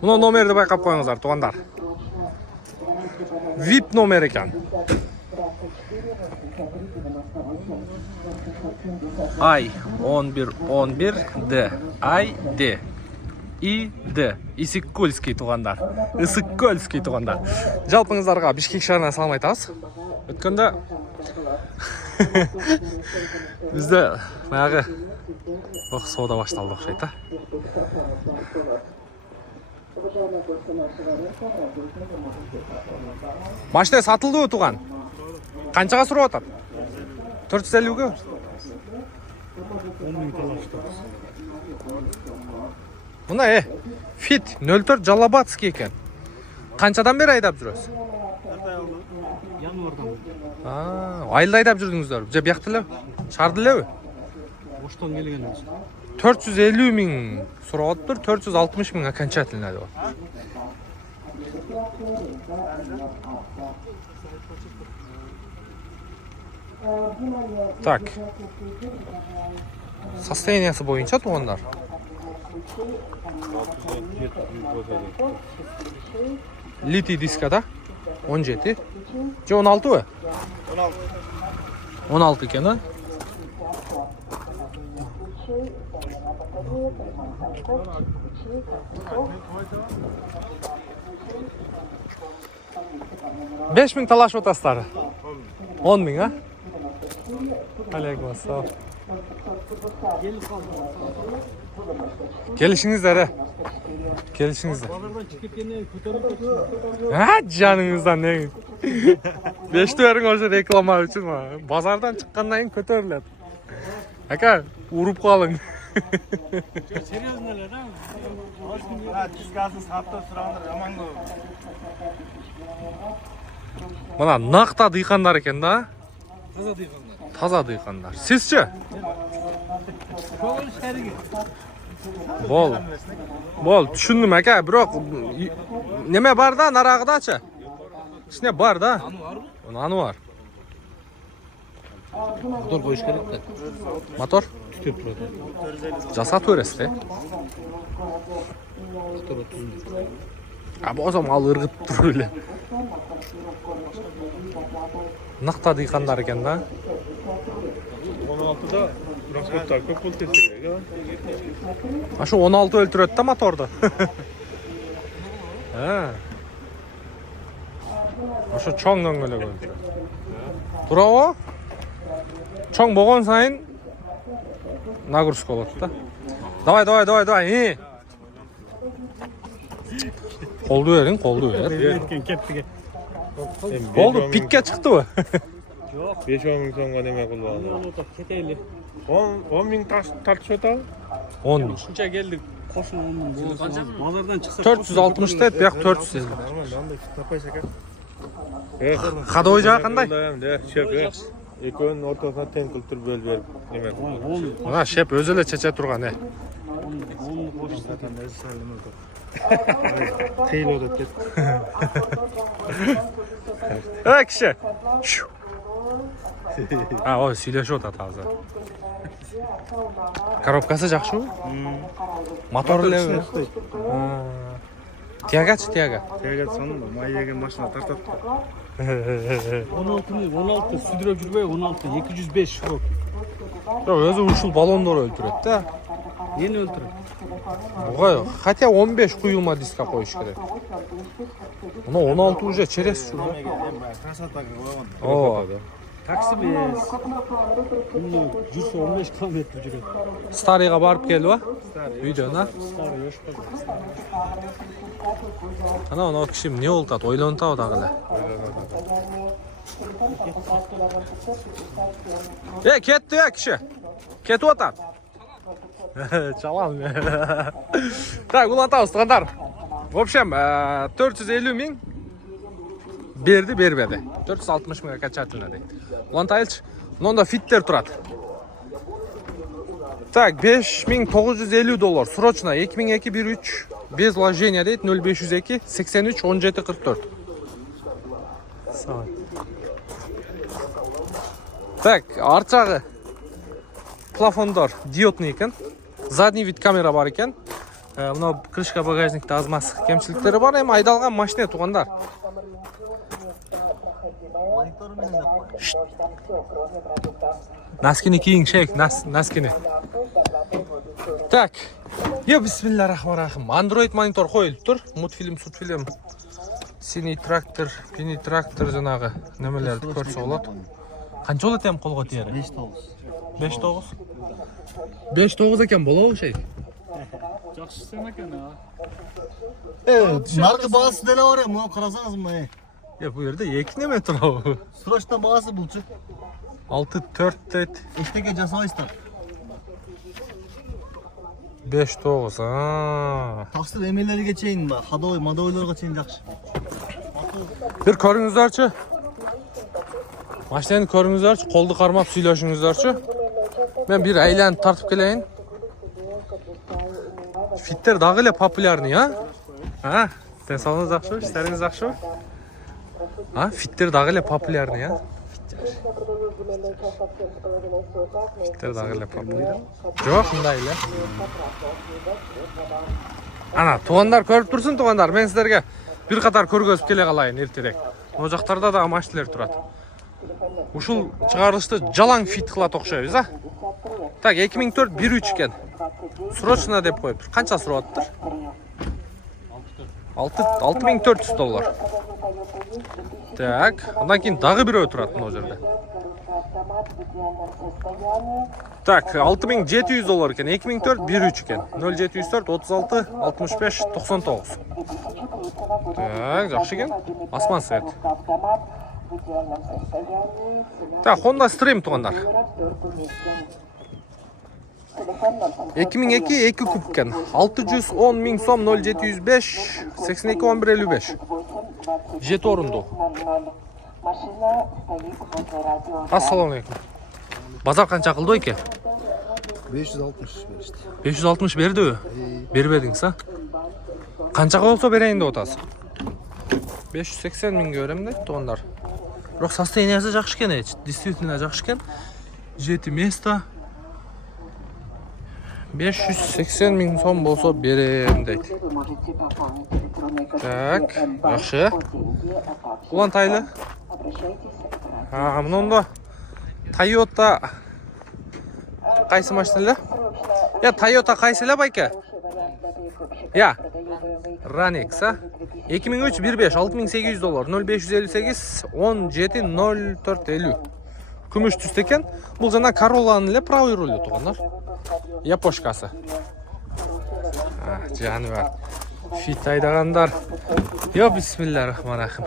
Мына номерді байқап қойыңыздар, туғандар. VIP номер екен. I1111D ID ID Исыккөлский туғандар. Исыккөлский туғандар. Жалпыңыздарға Бишкек шаарына салам айтабыз. Өткенде бізде баяғы сода башталды окшойт. Машина сатылды туған. Қаншаға сұрап отыр? 450-ге? 10.000 талаш. Мына Fit 04 Жалабатский екен. Қаншадан бері айдап жүресіз? Январдан. Айылда айдап жүрдіңіздер. Же бияқтылы? Шардылы? Оштан келген. 450 мың сұрап отыр, 460 мың окончательно деп. Так. Состояниясы бойынша туғандар. Литий дискада 17. Же 16 ы? 16 екен, а? Beş bin talaş otasları. 10 bin, ha? Aleyküm assalam. Gelişinizler, Gelişinizler. Ha, canınızdan ne? 5'te verin olsa reklama için mi? Bazardan çıkkandan kötörler. Aka, urup kalın. Серьезно ли, да? Тизгасын саптап сұрағандар жаман көп. Мына нақта дыйқандар екен да? Таза дыйқандар. Таза дыйқандар. Сізші? Көңіл шәріге. Бол, түшіндім әке, бірақ неме бар да, нарағыдачы? Ішіне бар да? Наны бар. Мотор қойыш керек та. Мотор? Түтеп тұрады. Жасату өресі, де? Мотор 30. Бозам ал ұрғыт тұр өлі. Нақта дыйқандар екен да? 16-да расходтар көп болды десе керек, Ашу 16 өлтіреді да моторды. Ашу чоң дөңгелек өлтіреді. Тұра о? Чоң болған сайын нагрузка болады да. Давай. Қолды өрін, қолды өр. Кеткен кептіге. Болды, пикке шықты ба? Жоқ, 5-10 мың соңға неме қылбағаны. Кетейлі. 10 мың тартыш өта? 10 мың. Шынша келдік. Қошын 10 мың болса. Базардан шықса 460 деді, бірақ 450. Қадой жағы қандай? Шеп, екеуінің ортасына тең қылып тұр бөл беріп неме. Мына шеп өзілі чече тұрған, Оны қошын сатан өзі салым өтіп. Қиыл өтіп кет. Кіші. О, сөйлеші ота таза. Коробкасы жақшы ой? Моторы ләуі? Тияғачы, тияға? Тияға саным ба, май еген машина тартады. 16 сүдіріп жүрбей, 16, 205 шұрып. Өзі ушыл баллондар өлтіреді да. Нені өлтіріп? Бұғай, хотя 15 құйылма диска қойыш керек. Мұна 16 уже черес шүр. О, Такси без. Бұны жүрсе 15 километр жүреді. Старыйға барып келді ба? Үйден, а? Старый өшіп қалды. Ана кішім не олтады? Ойланты дағылы. Кетті, кіші. Кетті отады. Чалам. Так, улантауыз, тұғандар. В общем, 450 мың берді, бербеді. 460 мың окончательно дейді. Улантайылшы, мұнда фиттер тұрады. Так, $5950. Срочно, 2002-13. Без вложения дейді, 0502 83 17 44. Так, арт плафондар диодный екен. Задний вид камера бар екен. Мына крышка багажникте аз маз кемчиликтери бар, эми айдалган машина туугандар. Носкини кийин, шейк, носкини. Так. Бисмиллахиррахманиррахим. Android монитор коюлуп тур. Мультфильм, сутфильм. Синий трактор, пини трактор жанагы немелерди көрсө болот. Канча болот эми колго тиери? 5-9. 5-9 экен болобу шейк? Жақсы сен екен а. Наркы бағасы деле бар ya, мына қарасаңыз мына. Бу жерде 2 неме турабы? Срочно бағасы бұлчы. 6-4 дейт. Эштеге жасабайсыздар. 5-9. Таксир эмелерге чейин ба, хадой, мадойлорго чейин жакшы. Бир көрүңүздөрчү. Машинаны көрүңүздөрчү, колду кармап сүйлөшүңүздөрчү. Мен бир айланып тартып келейин. Фиттер дагы эле популярный, а? Сен салыңыз жакшыбы, işleriniz жакшыбы? Фиттер дагы эле популярный, а? Фиттер дагы эле популярный. Жок, мындай эле. Ана, туугандар көрүп турсун, туугандар. Мен силерге бир катар көргөзүп келе калайын эртерээк. Могу жактарда да машиналар турат. Ушул чыгарылышты жалаң фит кылат окшойбуз, а? Так, 2004 1.3 экен. Срочно деп коюптур. Канча сурап атыптыр? 6400 доллар. Так, андан кийин дагы бирөө турат мына жерде. Так, 6700 доллар экен. 2004 1.3 экен. 0704 36 65 99. Так, жакшы экен. Асман свет. Так, Honda Stream туугандар. 2002 2 куб экен. 610 миң сом 0705 82 11 55. 7 орундуу. Ассаламу алейкум. Базар канча кылды экен? 560 беришти. 560 бердиби? Бербедиңиз, а? Канчага болсо берейин деп атасыз? 580 миңге берем дейт туугандар. Бирок состояниясы жакшы экен, действительно жакшы экен. 7 место. 580 миң сом болсо берем дейт. Так, жакшы. Улантайлы. Мынында Toyota кайсы машина эле? Toyota кайсы эле байке? Ranex, 2003 1.5 6800 доллар, 0558 17 0450. Күмүш түстө экен. Бул жана Corolla'нын эле правый рулю туугандар. Япошкасы. Жаны бар. Фит айдагандар. Бисмиллахиррахманиррахим.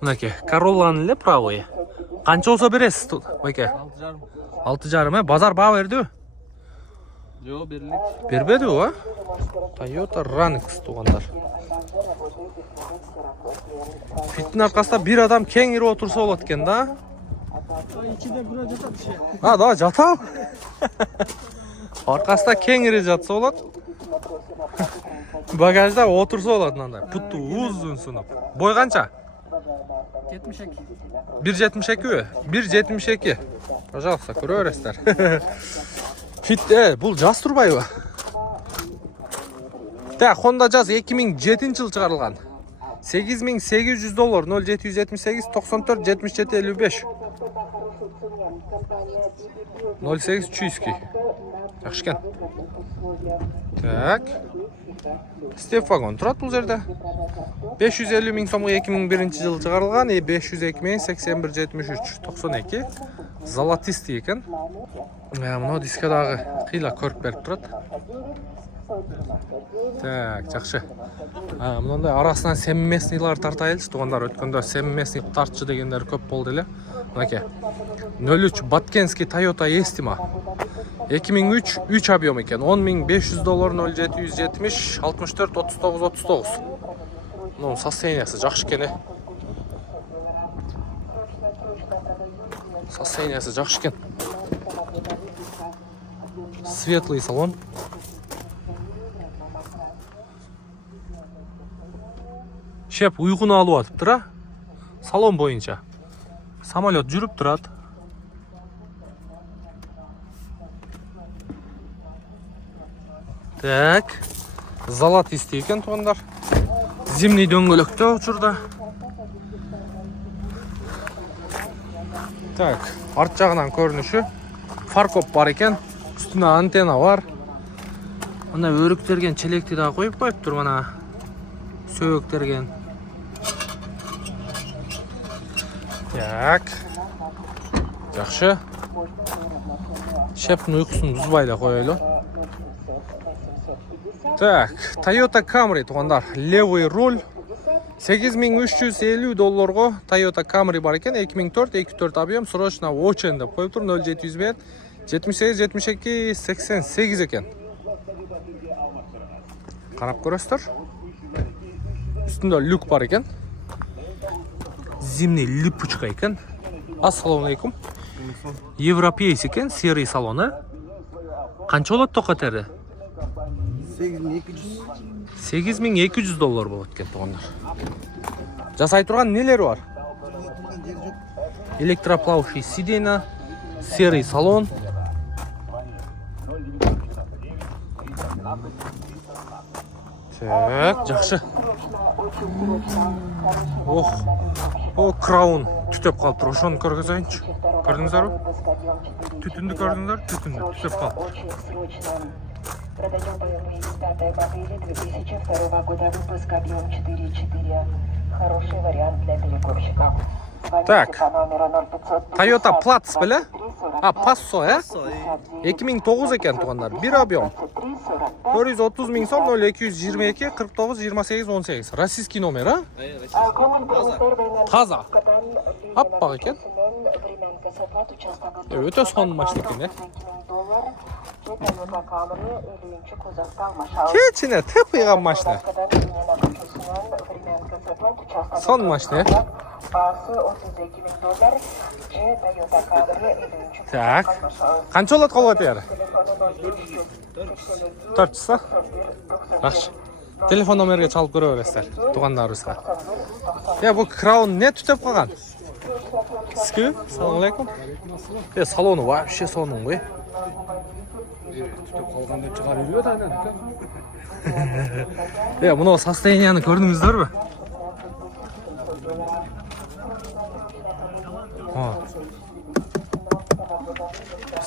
Мынакей, Corolla'нын эле правый. Канча болсо бересиз, байке? 6,5, базар баа берди? Жок, берилик. Бербедиби, а? Toyota Ranex туугандар. Фиттин аркасында бир адам кеңири отурса болот экен да. İçinde bura жатат ше. Да, жатам. Аркасында кеңири жатса болот. Багажда отурса болот мындай. Путту узун сунуп. Бой канча? 72. 1.72 бі? 1.72. Пожалуйста, көрө бересиздер. Фит, бул жаз турбайбы? Так, Honda Jazz 2007-жылы чыгарылган. 8800 доллар, 0778 94 77 55. 08 300. Жакшы экен. Так. Степ вагон турат бул жерде. 550 миң сомго 2001-жылы чыгарылган, 502 менен 81 73 92. Золотистый экен. Мына диске дагы кыйла көрүп берип турат. Так, жакшы. Мындай арасынан семиместныйлар тартайлычы туугандар. Өткөндө семиместный тартчы дегендер көп болду эле. Мынакей. 03 Баткенский Toyota Estima. 2003 3 объем экен. 10.500 доллар, 0770 64 39 39. Мунун состояниясы жакшы экен. Состояниясы жакшы экен. Светлый салон. Шеп уйкуну алып атыптыр, а? Салон боюнча. Самолет жүрүп турат. Так. золотистый екен туғандар. Зимний дөңгөлөктө учурда. Так, арт жағынан көрініші. Фаркоп бар екен. Үстіне антенна бар. Мына өріктерген челекті да қойып тұр мына. Сөйектерген. Так. Жақшы. Шептің ұйқысын бұзбайды қойылы. Так, Toyota Camry туғандар. Левый руль. $8350 Toyota Camry бар екен. 2004 объем. Срочно очен деп қойып тұр. 0701 78 72 88 екен. Қарап көресіздер. Үстінде люк бар екен. Зимний липучка екен. Ассалаумалейкум. Европейс екен, серый салоны. Қанша болады тоқатары? $8200 болады екен туғандар. Жасай тұрған нелер бар? Электроплавающий сиденье, серый салон. Так, жақсы. Ох, о, краун түтеп қалып тұр. Ошоны көргізайыншы. Көрдіңіздер бе? Түтінді көрдіңіздер? Түтінді түтеп қалып. Продаем боевые из 5-й модели 2002 года выпуска, объем 4.4. Хороший вариант для перекупщиков. Так, Toyota Platz білі? Passo, 2009 екен туғандар. Bir объем. 430 000 сом, 0222 49 28 18. Российский номер, а? Таза. Аппақ екен. Өте соның машина екен, Keçine tıpıyған машина. Son машина. Так. Қанша олат қолға тегері? 400, Жақшы. Телефон номерге чалып көре бересіздер. Туғандарыңызға. Бұл краун не түтеп қалған? Сізге? Ассалаумалейкум. Салоны вообще соның ғой. Түтіп қалғанда шығар үйреді айнан. Мұны состоянияны көрдіңіздер бі?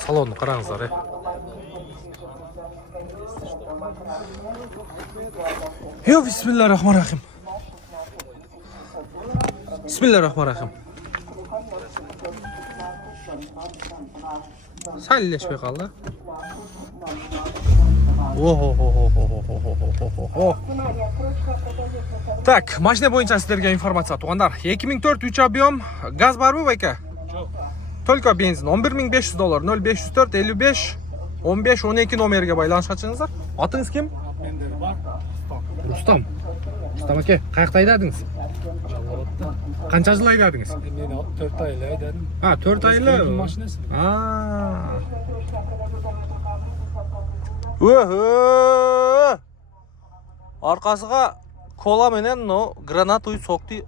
Салонны қараңыздар, Бисмиллахиррахманиррахим. Бисмиллахиррахманиррахим. Сәллешпей қалды. Так, машина бойынша сіздерге информация туғандар. 2004 3 объем, газ бар бі байка? Только бензин. $11500, 0504 55 15 12 номерге байланысқа шығыңыздар. Атыңыз кім? Рустам. Рустам әке, қаяқта айдадыңыз? Қанша жыл айдадыңыз? Мен 4 айлы айдадым. 4 айлы? Машинасы. Арқасыға кола менен гранат үй соқты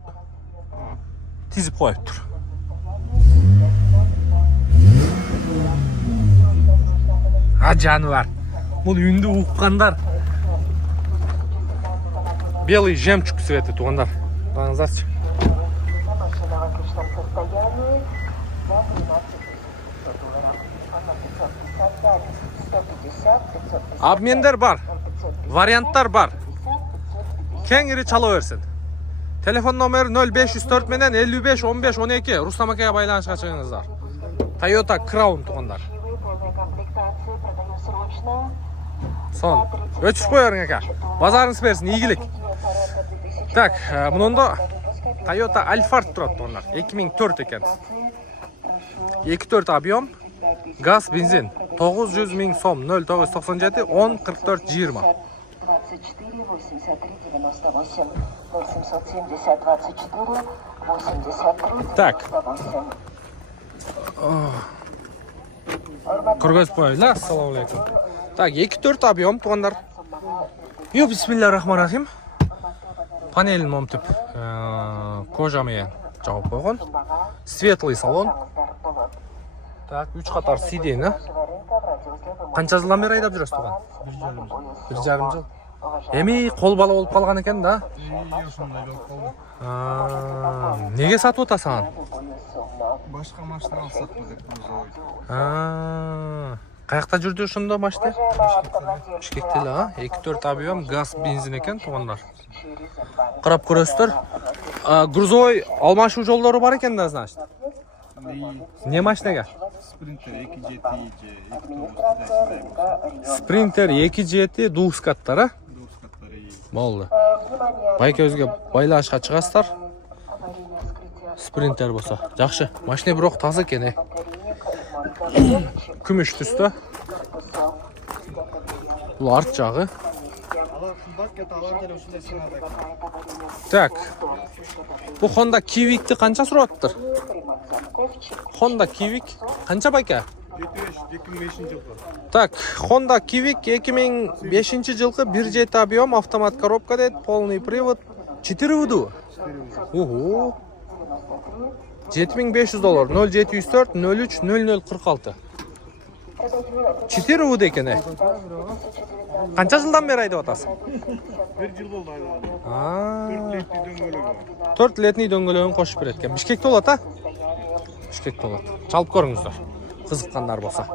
тизіп қойып тұр. Жануар. Бұл үнді ұққандар. Белый жемчуг цветі туғандар. Бағыңыздаршы. Обмендер бар. Варианттар бар. Кеңірі чала берсін. Телефон номері 0504 менен 55 15 12. Рустам әкеге байланышқа шығыңыздар. Toyota Crown туғандар. Сон. Өтіш қойырың әке. Базарыңыз берсін, игілік. Так, мұнында Toyota Alphard тұрады туғандар. 2004 екен. 24 объем. Газ, бензин. 900 000 сом. 0997 10 44 20. 24 83 98 870 24 83 Так. Көргөзіп қойылы, ассалаумалейкум. Так, 2-4 объем туғандар. Бисмиллахиррахманиррахим. Панелін момтып, кожамен жауып қойған. Светлый салон. Так, 3 қатар сидені. Қанша жылдан бері айдап жүресіз туған? 1,5 жыл. Эми кол бала болуп калган экен да. Ошондой болуп калды. Неге сатып атасың? Башка машина алсак деп Грузовой. Каякта жүрдү ошондо машина? Бишкекте эле, 2-4 объем газ бензин экен тугандар. Карап көрөсүздөр. Грузовой алмашуу жолдору бар экен да, значит. Не машинеге? Спринтер 2.7 же 2.9 Спринтер 2.7 двухскаттар, а? Болду. Байкебизге байланышка чыгасыздар. Спринтер болсо. Жакшы. Машина бирок таза экен. Күмүш түстө. Бул арт жагы. Так. Бу Honda Civic'ти канча сурап атыптыр? Honda Civic канча байка? 2005 жылғы. Так, Honda Civic 2005 жылғы 1.7 объем, автомат коробка дейт, полный привод, 4 вуду. Ого. $7500, 0704 03 0046. 4 вуду екен. Қанша жылдан бері айдап атасың? 1 жыл болды айдағаны. 4 летний дөңгөлөгү. 4 летний дөңгөлөгүн кошуп берет экен. Бишкекте болот, а? Бишкекте болот. Чалып көрүңүздөр. Кызыккандар болсо.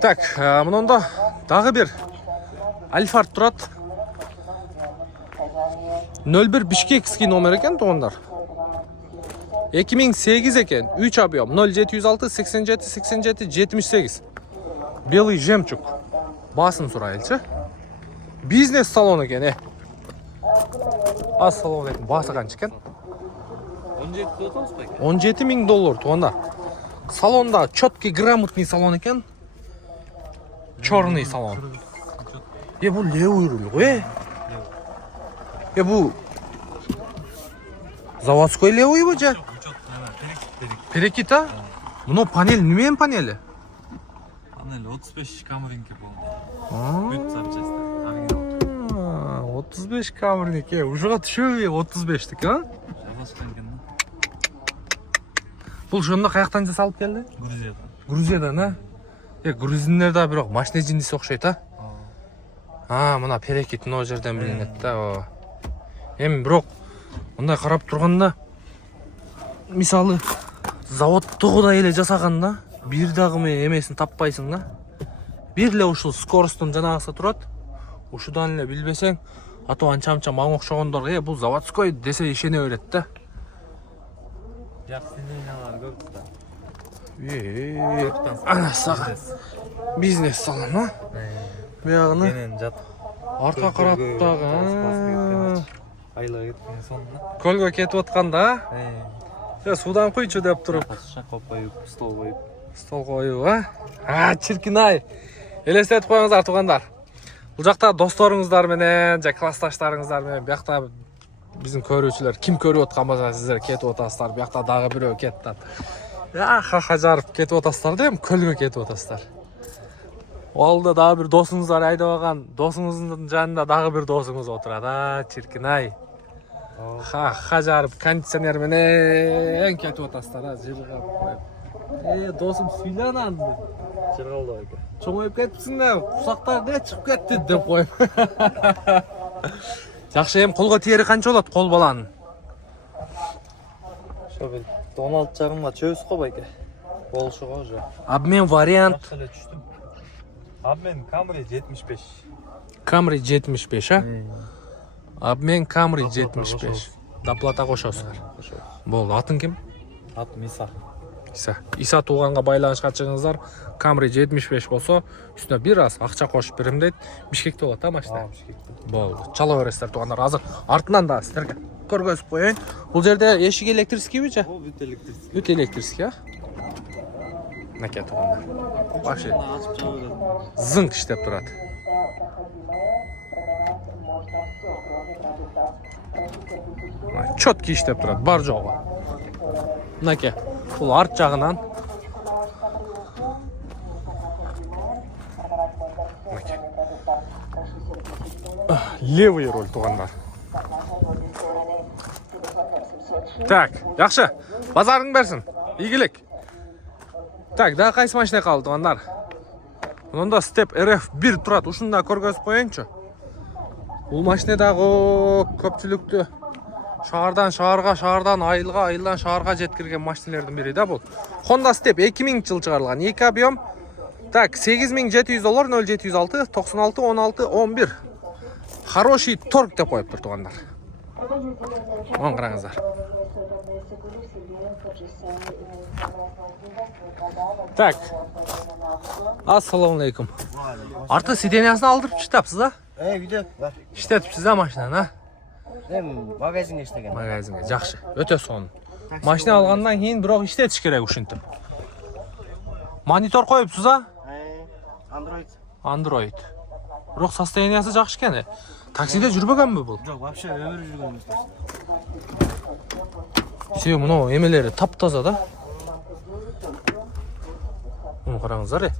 Так, мынында дагы бир Альфард турат. 01 Бишкекский номер экен тугандар. 2008 экен, 3 объем, 0706 87 87 78. Белый жемчуг. Басын сурайлычы. Бизнес салон экен, Ассалам алейкум. Басы канча экен? 17 000 доллар тугандар. Салонда четкий, грамотный салон экен. Черный салон. Бул левый руль ғой. Бул заводской левый бу же? Перекит, а? Мына панель неменен панели? Панель 35 камеринки болду. 35 камеринки. Ушуга түшөбү 35тик, а? Бул ошондо каяктан жасалып келди? Грузиядан, а? Грузиндер да бирок машина жиндиси окшойт, а? Мына перекит мына жерден билинет да. Эми бирок мындай карап турганда мисалы заводтогудай эле жасаганда бир дагы эмесин таппайсың да. Бир эле ушул скоростун жанагысы турат. Ушудан эле билбесең, ато анча-анча мага окшогондорго бул заводской десе ишене берет да. Жакшы линиялар көп да. Ана сага бизнес салон, а? Биягыны Менен жат. артка карап дагы. Айла кеткен сонда. Көлгө кетип атканда, судан куйчу деп туруп. Шакка коюп, стол коюп. Стол коюп, а? Чиркин-ай. Элестетип коюңуздар тугандар. Бул жакта досторуңуздар менен, же классташтарыңыздар менен, биякта биздин көрүүчүлөр ким көрүп аткан болсо сиздер кетип атасыздар. Биякта дагы бирөө кетти. Ха жарып кетип атасыздар да, көлгө кетип атасыздар. Олда дагы бир досуңуздар айдабаган, досуңуздун жанында дагы бир досуңуз отурат, чиркин-ай. Ха жарып кондиционер менен кетип атасыздар, жыргап коюп. Досум сүйланан. Жыргалды экен. Чоңоюп кетипсиң да, кусактар не чыгып кетти деп коюп. Жакшы, эми колго тиери канча болот кол баланын? Ошо бир 16,5 чөбүс го байке. Болушуга уже. Обмен вариант. Эле түштүм. Обмен Camry 75. Camry 75, а? Обмен Camry 75. Доплата кошосуңар. Болду, атын ким? Атым Иса. Иса тууганга байланышка чыгыңыздар. Camry 75 болсо, үстүнө бир аз акча кошуп берем дейт. Бишкекте болот, а машина? Бишкекте. Болду. Чала бересиздер туугандар. Азыр артынан да сиздерге көргөзүп коеюн. Бул жерде эшик электрикийби же? Бүт электрик. Бүт электрикий, а? Накет туугандар. Башы Ачып чыга берет. зыңк иштеп турат. Чөткү иштеп турат, бар жогу. Мынакей, бул арт жагынан. Левый руль туугандар. Так, жакшы. Базарың берсин. Ийгилик. Так, дагы кайсы машина калды туугандар? Мында Step RF1 турат. Ушунда көргөзүп коеюнчу. Бул машина дагы көпчүлүктү шаардан шаарга, шаардан айылга, айылдан шаарга жеткирген машиналердин бири да бул. Honda Step 2000 жыл чыгарылган. 2 объем. Так, $8700, 0706 96 16 11. Хороший торг деп коюптур туугандар. Оң караңыздар. Так. Ассаламу алейкум. Арты сидениясын алдырып чытапсыз да? Үйдө бар. Иштетипсиз да машинаны, а? Магазинге иштеген. Магазинге жакшы. Өтө сонун. Машина алгандан кийин бирок иштетиш керек ушинтип. Монитор коюпсуз, а? Android. Бирок состояниясы жакшы экен. Таксиде жүрбөгөнбү бул? Жок, вообще өмүрү жүргөн эмес. Себеби мына эмелери таптаза да. Муну караңыздар.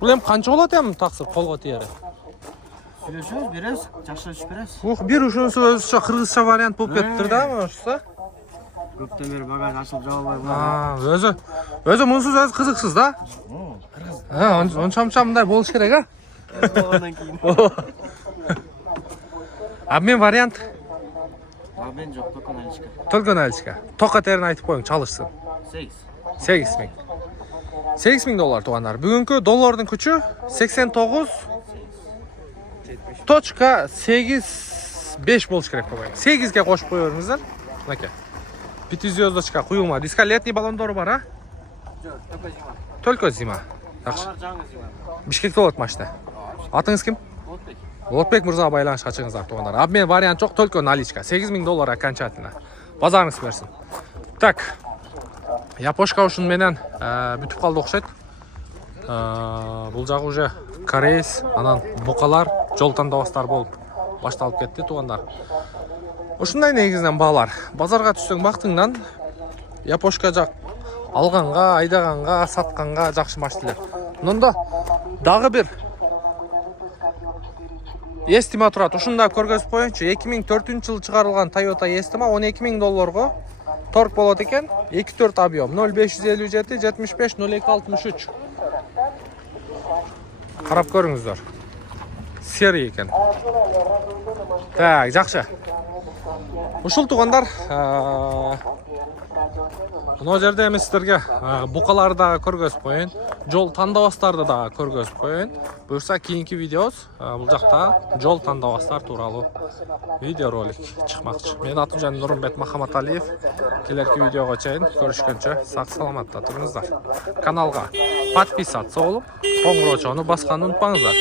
Бул эми канча болот эми таксыр колго тиери? Сүйлөшөбүз, беребиз, жакшыртып беребиз. Ух, бир ушунусу өзүчө кыргызча вариант болуп кетиптир да, ошо. Көптөн бери багаж ачылып жаба албай Өзү мунсуз өзү кызыксыз да? Онча мындай болуш керек, а? болгандан кийин. Обмен вариант. Мен жок, Только наличка. Тока терин айтып коюң, чалышсын. 8000. $8000 туугандар. Бүгүнкү доллардын күчү 89.85 болуш керек болбойт. 8ге кошуп кое бериңиздер. Мынакей. 5 звездочка куюлма. Диска летний баллондору бар, а? Жок, Только зима. Жакшы. жаңы зима. Бишкекте болот машина. Атыңыз ким? Болотбек. Болотбек мырзага байланышка чыгыңыздар туугандар. Обмен вариант жок, только наличка. $8000 окончательно. Базарыңыз берсин. Так. Япошка ушун менен бүтүп калды окшойт. Бул жагы уже корейс, анан букалар, жол тандабастар болуп башталып кетти туугандар. Ушундай негизинен баалар. Базарга түшсөң бактыңдан япошка жак алганга, айдаганга, сатканга жакшы машиналар. Мында дагы бир Estima турат. Ушунда көргөзүп коеюнчу. 2004-жылы чыгарылган Toyota Estima $12000 торг болот экен. 2-4 объем 0557 75 0263. Карап көрүңүздөр. Серий экен. Так, жакшы. Ушул туугандар, мына жерде эми сиздерге букаларды дагы көргөзүп коеюн, жол тандабастарды дагы көргөзүп коеюн. Буюрса кийинки видеобуз бул жакта жол тандабастар тууралуу видеоролик чыкмакчы. Менин атым жана Нурмбет Махаматалиев. Келерки видеого чейин көрүшкөнчө сак саламатта туруңуздар. Каналга подписаться болуп, коңгуроочону басканды унутпаңыздар.